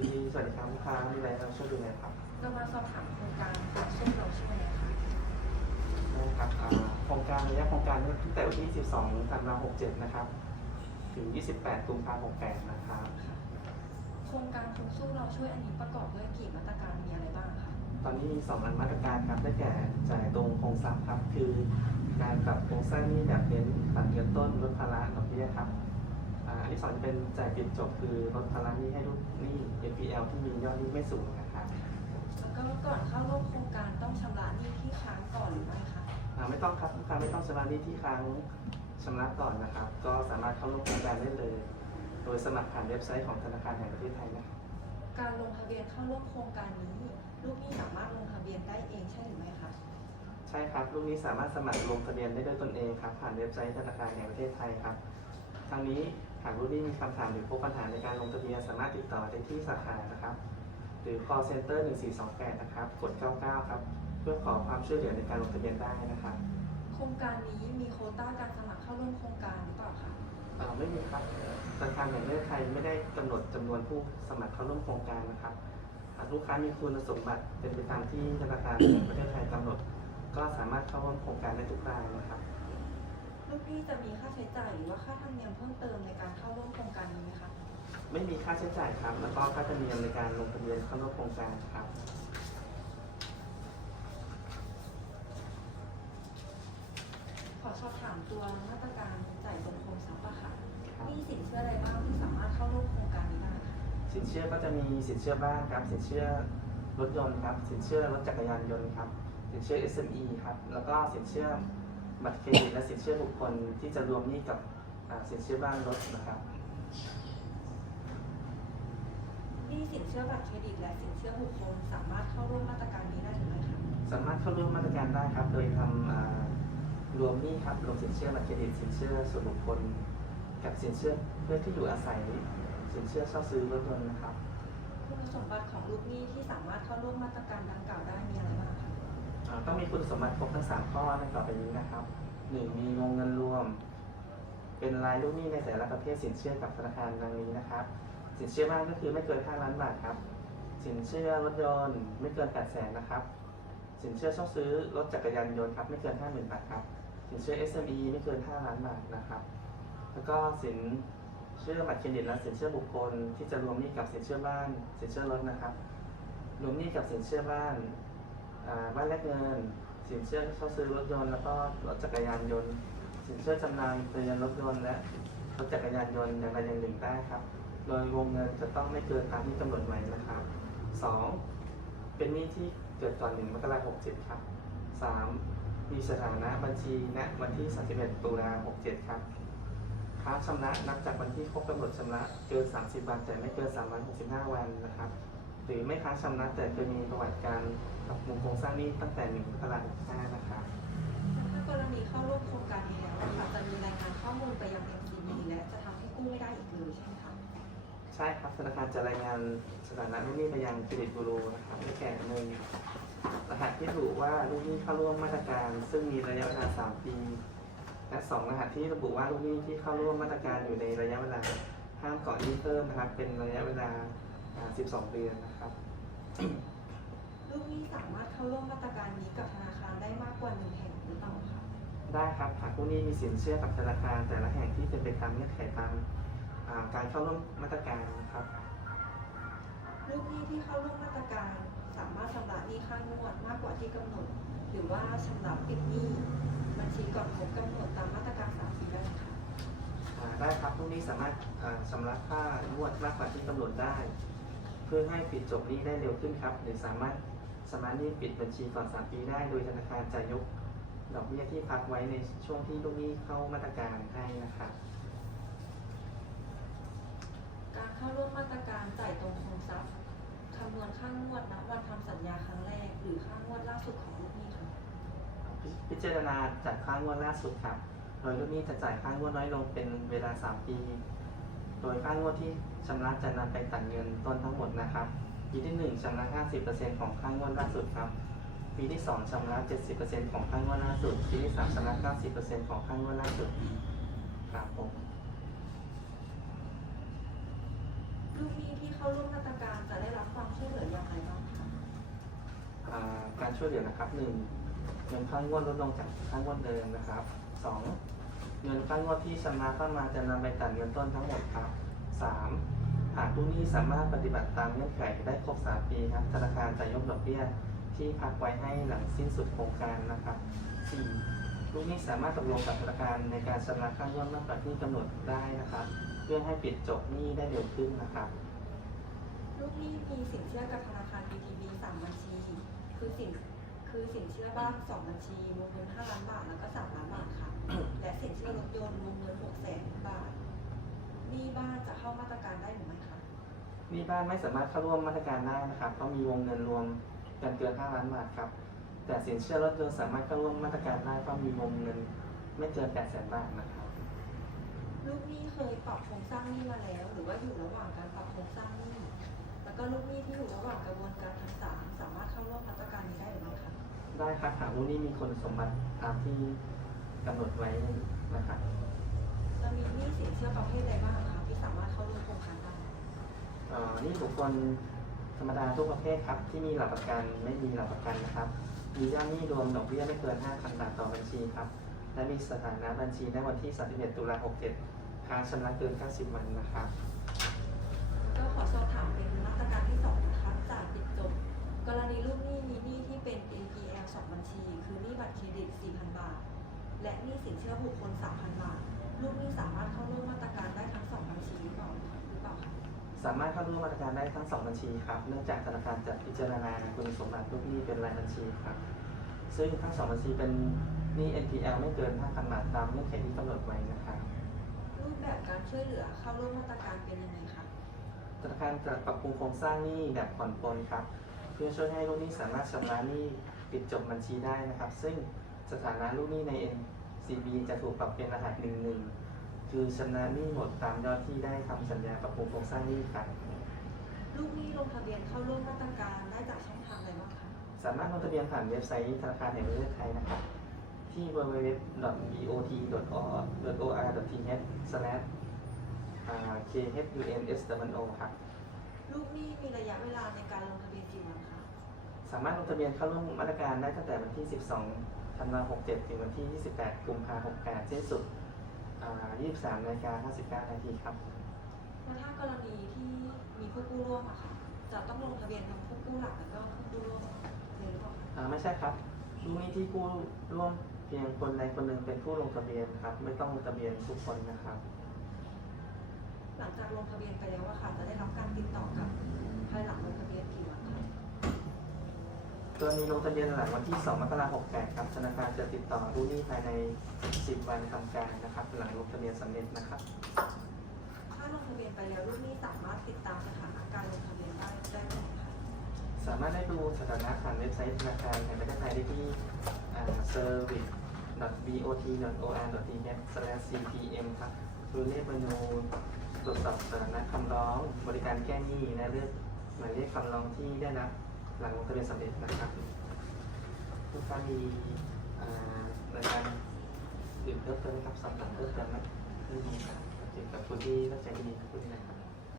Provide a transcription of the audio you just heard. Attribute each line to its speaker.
Speaker 1: ดีสวัสดีครับลูกค้ามีอะไรเราช่วยดูไหมครับ
Speaker 2: เรามาสอบถามโครงการค่ะช่วยเราช่วยนะคะ
Speaker 1: ได้ครับอ่าโครงการระยะโครงการตั้งแต่วันที่ 12ธันวาคม67 นะครับ ถึง 28กุมภาพันธ์68 นะครับ
Speaker 2: โครงการคุณสู้เราช่วยอันนี้ประกอบด้วยกี่มาตรการมีอะไรบ้างคะ
Speaker 1: ตอนนี้มี2อันมาตรการครับได้แก่จ่ายตรงโครงสร้างครับ คือการปรับโครงสร้างหนี้แบบเน้นตัดเงินต้นลดภาระดอกเบี้ยครับ อ่าอันที่สองจะเป็นจ่ายปิดจบคือลดภาระหนี้ให้ลูกหนี้ NPL ที่มียอดหนี้ไม่สูงนะครับ
Speaker 2: แล้วก็ก่อนเข้าร่วมโครงการต้องชำระหนี้ที่ค้างก่อนหรือไม่คะ
Speaker 1: อ่าไม่ต้องครับลูกค้าไม่ต้องชำระหนี้ที่ค้างชำระก่อนนะครับ ก็สามารถเข้าร่วมโครงการได้เลย โดยสมัครผ่านเว็บไซต์ของธนาคารแห่งประเทศไทยนะครับ
Speaker 2: การลงทะเบียนเข้าร่วมโครงการนี้ ลูกหนี้สามารถลงทะเบียนได้เองใช่หรือไม่คะ
Speaker 1: ใช่ครับลูกหนี้สามารถสมัครลงทะเบียนได้ด้วยตนเองครับ ผ่านเว็บไซต์ธนาคารแห่งประเทศไทยครับทางนี้ หากลูกหนี้มีคำถามหรือพบปัญหาในการลงทะเบียนสามารถติดต่อได้ที่สาขานะครับ หรือ call center 1428 นะครับ กด 99 ครับ เพื่อขอความช่วยเหลือในการลงทะเบียนได้นะครับ
Speaker 2: โครงการนี้มีโควต้าการสมัครเข้าร่วมโครงการหรือเปล่าคะ
Speaker 1: เอ่อไม่มีครับธนาคารแห่งประเทศไทยไม่ได้กำหนดจำนวนผู้สมัครเข้าร่วมโครงการนะครับหากลูกค้ามีคุณสมบัติเป็นไปตามที่ธนาคารแห่งประเทศไทยกำหนด ก็สามารถเข้าร่วมโครงการได้ทุกรายนะครับ
Speaker 2: ลูกหนี้จะมีค่าใช้จ่ายหรือว่าค่าธรรมเนียมเพิ่มเติมในการเข้าร่วมโครงการนี้ไหมคะ
Speaker 1: ไม่มีค่าใช้จ่ายครับ แล้วก็ค่าธรรมเนียมในการลงทะเบียนเข้าร่วมโครงการครับ
Speaker 2: ขอสอบถามตัวมาตรการจ่ายตรงโครงทรัพย์อะค่ะ
Speaker 1: ครับ
Speaker 2: มีสินเชื่ออะไรบ้างที่สามารถเข้าร่วมโครงการนี้ได้คะ
Speaker 1: สินเชื่อก็จะมีสินเชื่อบ้านครับ สินเชื่อรถยนต์ครับ สินเชื่อรถจักรยานยนต์ครับ สินเชื่อ SME ครับ แล้วก็สินเชื่อ บัตรเครดิตและสินเชื่อบุคคลที่จะรวมหนี้กับอ่าสินเชื่อบ้านรถนะครับ
Speaker 2: มีสินเชื่อบัตรเครดิตและสินเชื่อบุคคลสามารถเข้าร่วมมาตรการนี้ได้หรือไม่คะ
Speaker 1: สามารถเข้าร่วมมาตรการได้ครับ โดยทำอ่ารวมหนี้ครับรวมสินเชื่อบัตรเครดิตสินเชื่อส่วนบุคคล กับสินเชื่อเพื่อที่อยู่อาศัย สินเชื่อเช่าซื้อรถยนต์นะครับ
Speaker 2: คุณสมบัติของลูกหนี้ที่สามารถเข้าร่วมมาตรการดังกล่าวได้มีอะไรบ้างคะ
Speaker 1: อ่า ต้องมีคุณสมบัติครบทั้ง3ข้อในต่อไปนี้นะครับ 1. มีวงเงินรวม เป็นรายลูกหนี้ในแต่ละประเภทสินเชื่อกับธนาคารดังนี้นะครับ สินเชื่อบ้านก็คือไม่เกิน5ล้านบาทครับ สินเชื่อรถยนต์ไม่เกิน8 0 0 0 0นะครับ สินเชื่อเช่าซื้อรถจักรยานยนต์ครับไม่เกิน 50,000บาทครับ สินเชื่อ SME ไม่เกิน 5 ล้านบาทนะครับ แล้วก็สินเชื่อบัตรเครดิตและสินเชื่อบุคคลที่จะรวมหนี้กับสินเชื่อบ้าน สินเชื่อรถนะครับ รวมหนี้กับสินเชื่อบ้าน บ้านแลกเงิน สินเชื่อเช่าซื้อรถยนต์แล้วก็รถจักรยานยนต์ สินเชื่อจำนำเรือนรถยนต์และรถจักรยานยนต์อย่างใดอย่างหนึ่งได้ครับ โดยวงเงินจะต้องไม่เกินตามที่กำหนดไว้นะครับ 2. เป็นหนี้ที่เกิดก่อน1มกราคม67 ครับ 3. มีสถานะบัญชีณวันที่ 31 ตุลาคม67 ครับค้าชำระนับจากวันที่ครบกำหนดชำระเกิน 30 วันแต่ไม่เกิน 365 วันนะครับ หรือไม่ค้างชำระแต่เคยมีประวัติการปรับปรุงโครงสร้างหนี้ตั้งแต่1มกราคม65นะครับ
Speaker 2: ถ้ากรณีเข้าร่วมโครงการนี้แล้วอะค่ะจะมีรายงานข้อมูลไปยัง MCB และจะทำให้กู้ไม่ได้อีกเลยใช่ไหมคะ
Speaker 1: ใช่ครับธนาคารจะรายงานสถานะลูกหนี้ไปยังเครดิตบูโรนะครับได้แก่หนึ่งรหัสที่ถูกว่าลูกหนี้เข้าร่วมมาตรการ ซึ่งมีระยะเวลา 3 ปีและสองรหัสที่ระบุว่าลูกหนี้ที่เข้าร่วมมาตรการอยู่ในระยะเวลาห้ามก่อนหนี้เพิ่มนะครับเป็นระยะเวลา อ่า12 เดือนนะครับ
Speaker 2: ลูกหนี้สามารถเข้าร่วมมาตรการนี้กับธนาคารได้มากกว่าหนึ่งแห่งหรือเปล่าคะ
Speaker 1: ได้ครับหากลูกหนี้มีสินเชื่อกับธนาคารแต่ละแห่งที่เป็นไปตามเงื่อนไขตามอ่าการเข้าร่วมมาตรการนะครับ
Speaker 2: ลูกหนี้ที่เข้าร่วมมาตรการ สามารถชำระหนี้ค่างวดมากกว่าที่กำหนด หรือว่าชำระปิดหนี้บัญชีก่อนครบกำหนดตามมาตรการสามปีได้ไหมคะ
Speaker 1: อ่าได้ครับพวกนี้สามารถอ่าชำระค่างวดมากกว่าที่กำหนดได้ เพื่อให้ปิดจบหนี้ได้เร็วขึ้นครับ หรือสามารถสามารถหนี้ปิดบัญชีก่อน 3 ปีได้โดยธนาคารจะยกดอกเบี้ยที่พักไว้ในช่วงที่ลูกหนี้เข้ามาตรการให้นะครับ
Speaker 2: การเข้าร่วมมาตรการจ่ายตรงโครงทรัพย์คำนวณค่างวดณวันทำสัญญาครั้งแรก หรือค่างวดล่าสุดของลูกหนี้คะ
Speaker 1: พิพิจารณาจ่ายค่างวดล่าสุดครับโดยลูกหนี้จะจ่ายค่างวดน้อยลงเป็นเวลา 3 ปี โดยค่างวดที่ชำระจะนำไปตัดเงินต้นทั้งหมดนะครับปีที่ 1ชำระ 50%ของค่างวดล่าสุดครับปีที่ 2ชำระ 70%ของค่างวดล่าสุดปีที่ 3ชำระ 90%ของค่างวดล่าสุดครับผม
Speaker 2: ลูกหนี้ที่เข้าร่วมมาตรการจะได้รับความ
Speaker 1: ช่วยเหลืออย่างไรบ้า
Speaker 2: งคะ
Speaker 1: อ่การช่วยเหลือนะครับ 1. เงินค่างวดลดลงจากค่างวดเดิมนะครับ 2. เงินค่างวดที่ชำระเข้ามาจะนำไปตัดเงินต้นทั้งหมดครับสามหากลูกหนี้สามารถปฏิบัติตามเงื่อนไขได้ครบสามปีครับธนาคารจะยกดอกเบี้ยที่พักไว้ให้หลังสิ้นสุดโครงการนะครับสี่ลูกหนี้สามารถตกลงกับธนาคารในการชำระค่างวดมากกว่าที่กำหนดได้นะครับ เพื่อให้ปิดจบหนี้ได้เร็วขึ้นนะครับ
Speaker 2: ลูกหนี้มีสินเชื่อกับธนาคาร BTB สามบัญชี คือสิน คือสินเชื่อบ้านสองบัญชีวงเงินห้าล้านบาทแล้วก็สามล้านบาทค่ะ และสินเชื่อรถยนต์วงเงินหกแสนบาทหนี้บ้านจะเข้ามาตรการได้หรือไม่คะ
Speaker 1: หนี้บ้านไม่สามารถเข้าร่วมมาตรการได้นะครับเพราะมีวงเงินรวมกันเกิน5ล้านบาทครับ แต่สินเชื่อรถยนต์สามารถเข้าร่วมมาตรการได้เพราะมีวงเงินไม่เกิน8แสนบาทนะครับ
Speaker 2: ลูกหนี้เคยปรับโครงสร้างหนี้มาแล้ว หรือว่าอยู่ระหว่างการปรับโครงสร้างหนี้แล้วก็ลูกหนี้ที่อยู่ระหว่างกระบวนการทางศาลสามารถเข้าร่วมมาตรการนี้ได้หรือไม่คะ
Speaker 1: ได้ครับหากผู้นี้มีคุณสมบัติตามที่กำหนดไว้นะครับ
Speaker 2: จะมีหนี้สินเชื่อประเภทใดบ้างคะที่สามารถเข้าร่วมโครงการได้
Speaker 1: เอ่อนี่บุคคลธรรมดาทุกประเภทครับ ที่มีหลักประกันไม่มีหลักประกันนะครับ มีเจ้าหนี้รวมดอกเบี้ยไม่เกิน5,000บาทต่อบัญชีครับ และมีสถานะบัญชีในวันที่31ตุลา67ค้างชำระเกิน 90 วันนะครับ
Speaker 2: ก็ขอสอบถามเป็นมาตรการที่สองนะคะจากปิดจบ กรณีลูกหนี้มีหนี้ที่เป็น NPL สองบัญชี คือหนี้บัตรเครดิต 4,000 บาท และหนี้สินเชื่อบุคคล 3,000 บาท ลูกหนี้สามารถเข้าร่วมมาตรการได้ทั้งสองบัญชีหรือเปล่าหรือเปล่าคะ
Speaker 1: สามารถเข้าร่วมมาตรการได้ทั้งสองบัญชีครับ เนื่องจากธนาคารจะพิจารณาคุณสมบัติลูกหนี้เป็นรายบัญชีครับ ซึ่งทั้งสองบัญชีเป็นหนี้ NPL ไม่เกิน 5,000 บาทตามเงื่อนไขที่กำหนดไว้นะครับ
Speaker 2: รูปแบบการช่วยเหลือเข้าร่วมมาตรการเป็นยังไงคะ
Speaker 1: ธนาคารจะปรับปรุงโครงสร้างหนี้แบบผ่อนปลนครับ เพื่อช่วยให้ลูกหนี้สามารถชำระหนี้ ปิดจบบัญชีได้นะครับ ซึ่งสถานะลูกหนี้ใน NCB จะถูกปรับเป็นรหัส11คือชำระหนี้หมดตามยอดที่ได้ทำสัญญาปรับปรุงโครงสร้างหนี้ครับ
Speaker 2: ลูกหนี้ลงทะเบียนเข้าร่วมมาตรการได้จากช่องทางอะไรบ้างคะ
Speaker 1: สามารถลงทะเบียนผ่านเว็บไซต์ธนาคารแห่งประเทศไทยนะครับ ที่ www.bot.or.th/khunSWO ครับ
Speaker 2: ลูกหนี้มีระยะเวลาในการลงทะเบียนกี่วันคะ
Speaker 1: สามารถลงทะเบียนเข้าร่วมมาตรการได้ตั้งแต่วันที่ 12ธันวาคม67 ถึงวันที่ 28 กุมภาพันธ์68สิ้นสุดอ่า23นาฬิกา59 นาทีครับ
Speaker 2: แล้วถ้ากรณีที่มีผู้กู้ร่วมอะค่ะ จะต้องลงทะเบียนทั้งผู้กู้หลักแล้วก็ผู้กู้ร่วมเลยหรือเปล่าคะ
Speaker 1: อ่าไม่ใช่ครับลูกหนี้ที่กู้ร่วมเพียงคนใดคนหนึ่งเป็นผู้ลงทะเบียนครับ ไม่ต้องลงทะเบียนทุกคนนะครับ
Speaker 2: หลังจากลงทะเบียนไปแล้วอะค่ะ จะได้รับการติดต่อกลับภายหลังลงทะเบียนกี่วันคะ
Speaker 1: กรณีลงทะเบียนหลังวันที่ 2 มกราคม 68 ครับ ธนาคารจะติดต่อลูกหนี้ภายใน 10 วันทำการนะครับ หลังลงทะเบียนสำเร็จนะครับ
Speaker 2: ถ้าลงทะเบียนไปแล้วลูกหนี้สามารถติดตามสถานะการลงทะเบียนได้ได้ไหมคะ
Speaker 1: สามารถได้ดูสถานะผ่านเว็บไซต์ธนาคารแห่งประเทศไทยได้ที่ service.bot.or.th/cpm ครับดูเลขเมนูตรวจสอบสถานะคำร้อง บริการแก้หนี้และเลือกหมายเลขคำร้องที่ได้รับ หลังลงทะเบียนสำเร็จนะครับทุกท่านมีอ่ารายการอื่นเพิ่มเติมนะครับสอบถามเพิ่มเติมไหมม่มีครับโอเคกับคุณที่ตั้งใจดีครับคุณนครับ